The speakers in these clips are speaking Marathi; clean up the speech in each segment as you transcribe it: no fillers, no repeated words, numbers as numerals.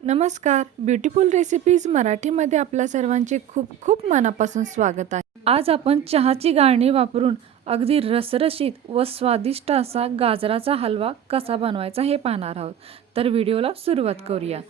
नमस्कार. ब्युटिफुल रेसिपीज मराठीमध्ये आपल्या सर्वांचे खूप खूप मनापासून स्वागत आहे. आज आपण चहाची गाळणी वापरून अगदी रसरशीत व स्वादिष्ट असा गाजराचा हलवा कसा बनवायचा हे पाहणार आहोत. तर व्हिडिओला सुरुवात करूया.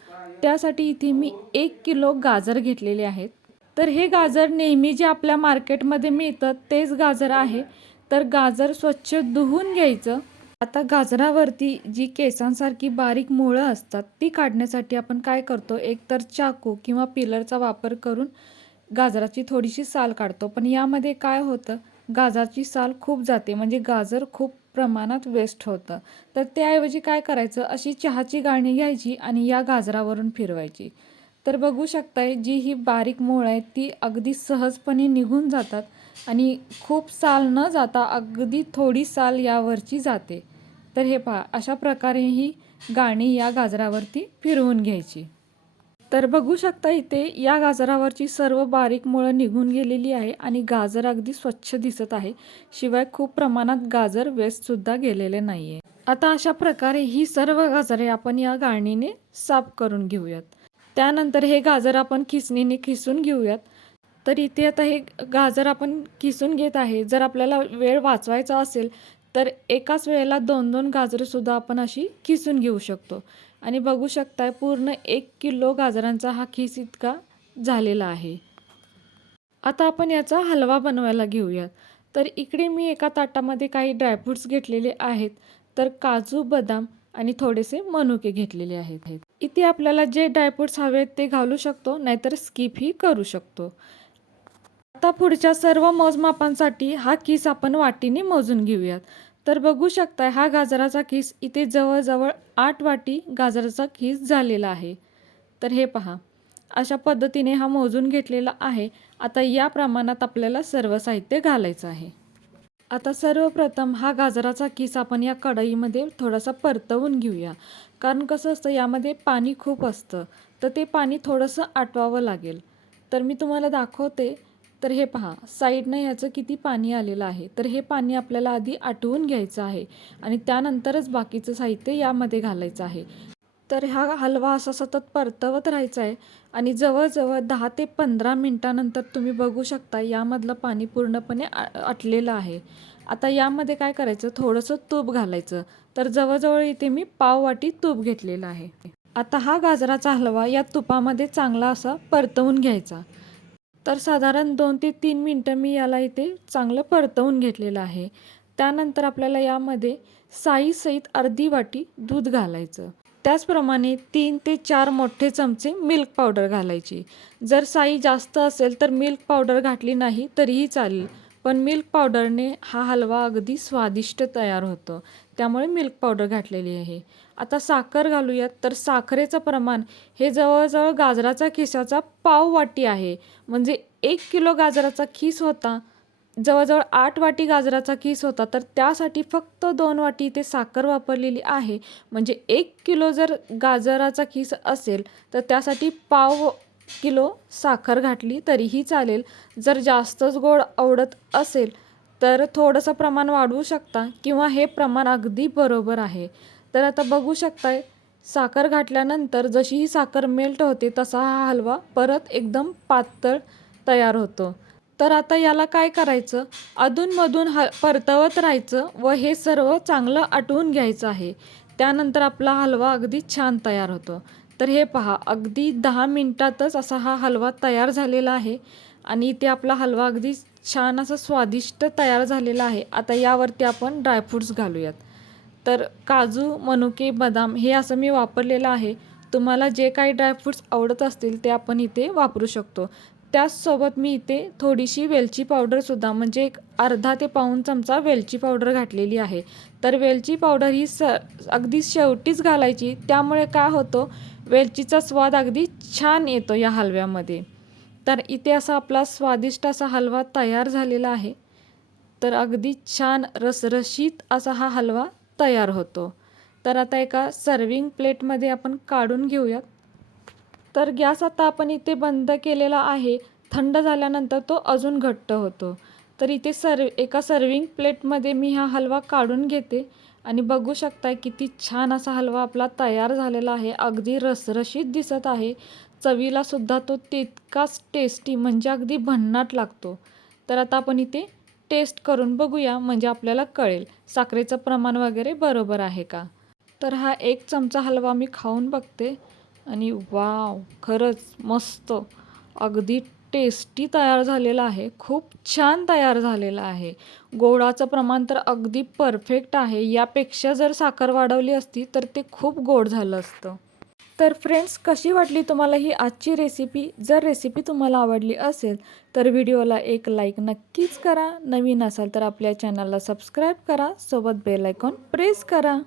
त्यासाठी इथे मी 1 किलो गाजर घेतलेले आहेत. तर हे गाजर नेहमी जे आपल्या मार्केटमध्ये मिळतं तेच गाजर आहे. तर गाजर स्वच्छ धुवून घ्यायचं. आता गाजरावरती जी केसांसारखी बारीक मुळं असतात ती काढण्यासाठी आपण काय करतो, एकतर चाकू किंवा पिलरचा वापर करून गाजराची थोडीशी साल काढतो. पण यामध्ये काय होतं, गाजराची साल खूप जाते, म्हणजे गाजर खूप प्रमाणात वेस्ट होतं. तर त्याऐवजी काय करायचं, अशी चहाची गाळणी घ्यायची आणि या गाजरावरून फिरवायची. तर बघू शकताय, जी ही बारीक मूळ आहे ती अगदी सहजपणे निघून जातात आणि खूप साल न जाता अगदी थोडी साल यावरची जाते. तर हे पहा, अशा प्रकारे ही गाळणी या गाजरावरती फिरवून घ्यायची. तर बघू शकता इथे या गाजरावरची सर्व बारीक मुळं निघून गेलेली आहे आणि गाजर अगदी स्वच्छ दिसत आहे. शिवाय खूप प्रमाणात गाजर वेस्टसुद्धा गेलेले नाही आहे. आता अशा प्रकारे ही सर्व गाजरे आपण या गाळणीने साफ करून घेऊयात. त्यानंतर हे गाजर आपण खिसणीने खिसून घेऊयात. तर इथे आता हे गाजर आपण किसून घेत आहे. जर आपल्याला वेळ वाचवायचा असेल तर एकाच वेळेला 2-2 गाजरंसुद्धा आपण अशी किसून घेऊ शकतो. आणि बघू शकताय पूर्ण 1 किलो गाजरांचा हा खीस इतका झालेला आहे. आता आपण याचा हलवा बनवायला घेऊयात. तर इकडे मी एका ताटामध्ये काही ड्रायफ्रुट्स घेतलेले आहेत. तर काजू, बदाम आणि थोडेसे मनुके घेतलेले आहेत. इथे आपल्याला जे ड्रायफ्रुट्स हवेत ते घालू शकतो, नाहीतर स्किपही करू शकतो. आता पुढच्या सर्व मोजमापांसाठी हा किस आपण वाटीने मोजून घेऊयात. तर बघू शकता हा गाजराचा किस इथे जवळजवळ 8 वाटी गाजराचा किस झालेला आहे. तर हे पहा, अशा पद्धतीने हा मोजून घेतलेला आहे. आता या प्रमाणात आपल्याला सर्व साहित्य घालायचं आहे. आता सर्वप्रथम हा गाजराचा किस आपण या कढईमध्ये थोडासा परतवून घेऊया. कारण कसं असतं, यामध्ये पाणी खूप असतं, तर ते पाणी थोडंसं आटवावं लागेल. तर मी तुम्हाला दाखवते. तर हे पहा, साईडनं ह्याचं किती पाणी आलेलं आहे. तर हे पाणी आपल्याला आधी आटवून घ्यायचं आहे आणि त्यानंतरच बाकीचं साहित्य यामध्ये घालायचं आहे. तर हा हलवा असा सतत परतवत राहायचा आहे आणि जवळजवळ 10 ते 15 मिनटानंतर तुम्ही बघू शकता यामधलं पाणी पूर्णपणे आटलेलं आहे. आता यामध्ये काय करायचं, थोडंसं तूप घालायचं. तर जवळजवळ इथे मी पाव वाटी तूप घेतलेलं आहे. आता हा गाजराचा हलवा या तुपामध्ये चांगला असा परतवून घ्यायचा. तर साधारण 2 ते 3 मिनटं मी याला इथे चांगलं परतवून घेतलेलं आहे. त्यानंतर आपल्याला यामध्ये साईसहित अर्धी वाटी दूध घालायचं. त्याचप्रमाणे 3 ते 4 मोठे चमचे मिल्क पावडर घालायची. जर साई जास्त असेल तर मिल्क पावडर घातली नाही तरीही चालेल, पण मिल्क पावडरने हा हलवा अगदी स्वादिष्ट तयार होतो. त्यामुळे मिल्क पावडर घातलेली आहे. आता साखर घालूयात. तर साखरेचं प्रमाण हे जवळजवळ गाजराचा खिसाचा पाव वाटी आहे. म्हणजे 1 किलो गाजराचा खीस होता, जवळजवळ 8 वाटी गाजराचा खीस होता, तर त्यासाठी फक्त 2 वाटी इथे साखर वापरलेली आहे. म्हणजे 1 किलो जर गाजराचा खीस असेल तर त्यासाठी पाव किलो साखर घातली तरीही चालेल. जर जास्तच गोड आवडत असेल तर थोडंसं प्रमाण वाढवू शकता किंवा हे प्रमाण अगदी बरोबर आहे. तर आता बघू शकताय, साखर घातल्यानंतर जशी ही साखर मेल्ट होते तसा हा हलवा परत एकदम पातळ तयार होतो. तर आता याला काय करायचं, अधूनमधून परतवत राहायचं व हे सर्व चांगलं आटवून घ्यायचं आहे. त्यानंतर आपला हलवा अगदी छान तयार होतो. तर हे पहा, अगदी 10 मिनिटातच असा हा हलवा तयार झालेला आहे आणि इथे आपला हलवा अगदी छान असा स्वादिष्ट तयार झालेला आहे. आता यावरती आपण ड्रायफ्रुट्स घालूयात. तर काजू, मनुके, बदाम हे असं मी वापरलेलं आहे. तुम्हाला जे काही ड्रायफ्रुट्स आवडत असतील ते आपण इथे वापरू शकतो. त्याचसोबत मी इथे थोडीशी वेलची पावडरसुद्धा, म्हणजे एक अर्धा ते पाऊण चमचा वेलची पावडर घातलेली आहे. तर वेलची पावडर ही अगदी शेवटीच घालायची. त्यामुळे काय होतं, वेलचीचा स्वाद अगदी छान येतो या हलव्यामध्ये. तर इथे असा आपला स्वादिष्ट असा हलवा तयार झालेला आहे. तर अगदी छान रसरशीत असा हा हलवा तयार होतो. तर आता एका सर्विंग प्लेटमध्ये आपण काढून घेऊयात. तर गॅस आता आपण इथे बंद केलेला आहे. थंड झाल्यानंतर तो अजून घट्ट होतो. तर इथे एका सर्विंग प्लेटमध्ये मी हा हलवा काढून घेते आणि बघू शकताय किती छान असा हलवा आपला तयार झालेला आहे. अगदी रसरशीत दिसत आहे. चवीला सुद्धा तो तितकाच टेस्टी म्हणजे अगदी भन्नाट लागतो. तर आता आपण इथे टेस्ट करून बघूया म्हणजे आपल्याला कळेल साखरेचं प्रमाण वगैरे बरोबर आहे का. तर हा 1 चमचा हलवा मी खाऊन बघते आणि वाव, खरंच मस्त, अगदी टेस्टी तयार झालेला आहे. खूप छान तयार झालेला आहे. गोडाचं प्रमाण तर अगदी परफेक्ट आहे. यापेक्षा जर साखर वाढवली असती तर ते खूप गोड झालं असतं. तर फ्रेंड्स, कशी वाटली तुम्हाला ही आजची रेसिपी? जर रेसिपी तुम्हाला आवडली असेल तर व्हिडिओला एक लाईक नक्कीच करा. नवीन असाल तर आपल्या चॅनलला सबस्क्राईब करा. सोबत बेल आयकॉन प्रेस करा.